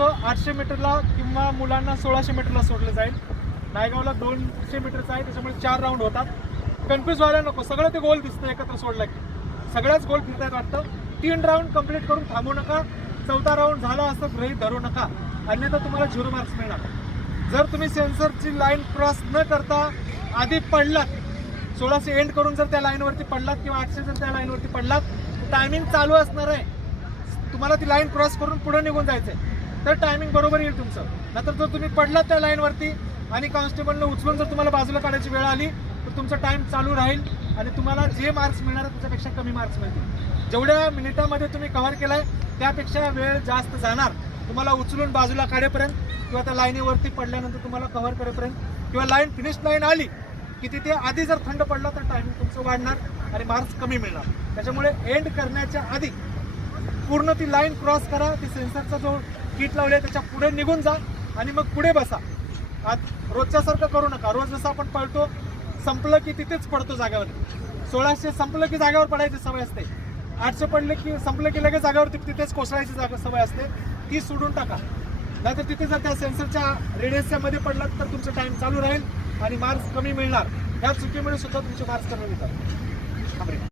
तुमचं 800 मीटरला किंवा मुलांना 1600 मीटरला सोडलं जाईल. नायगावला 200 मीटरचं आहे, त्याच्यामुळे 4 राऊंड होतात. कन्फ्यूज व्हायला नको, सगळं ते गोल दिसतं एकत्र सोडलं की सगळ्याच गोल फिरतायत वाटतं. 3 राऊंड कंप्लीट करून थांबू नका. 4था राऊंड झाला असं गृहीत धरू नका, अन्यथा तुम्हाला 0 मार्क्स मिळणार. जर तुम्ही सेन्सरची लाईन क्रॉस न करता आधी पडलात, 1600 एंड करून जर त्या लाईनवरती पडलात किंवा 800 जर त्या लाईनवरती पडलात, टायमिंग चालू असणार आहे. तुम्हाला ती लाईन क्रॉस करून पुढे निघून जायचंय, तर टायमिंग बरोबर येईल तुमचं. नंतर जर तुम्ही पडलात त्या लाईनवरती आणि कॉन्स्टेबलनं उचलून जर तुम्हाला बाजूला काढायची वेळ आली, तर तुमचा टाइम चालू राहील आणि तुम्हाला जे मार्क्स मिळणार त्याच्यापेक्षा कमी मार्क्स मिळतील. जेवढ्या मिनिटामध्ये तुम्ही कव्हर केलाय त्यापेक्षा वेळ जास्त जाणार तुम्हाला उचलून बाजूला काढेपर्यंत किंवा त्या लाईनीवरती पडल्यानंतर तुम्हाला कव्हर करेपर्यंत, किंवा लाईन फिनिश लाईन आली की तिथे आधी जर थंड पडला तर टायमिंग तुमचं वाढणार आणि मार्क्स कमी मिळणार. त्याच्यामुळे एंड करण्याच्या आधी पूर्ण ती लाईन क्रॉस करा. ती सेन्सरचा जो किट लावले त्याच्या पुढे निघून जा आणि मग पुढे बसा. आज रोजच्यासारखं करू नका. रोज जसं आपण पळतो, संपलं की तिथेच पडतो जागेवर. 1600 संपलं की जागेवर पडायची सवय असते. 800 पडले की संपलं की लगेच जागेवर तिथेच कोसळायची सवय असते, ती सोडून टाका. नाहीतर तिथे जर त्या सेन्सरच्या रेडियसमध्ये पडलात तर तुमचं टाइम चालू राहील आणि मार्क्स कमी मिळणार. ह्या चुकीमुळे सुद्धा तुमचे मार्क्स कमी मिळतात.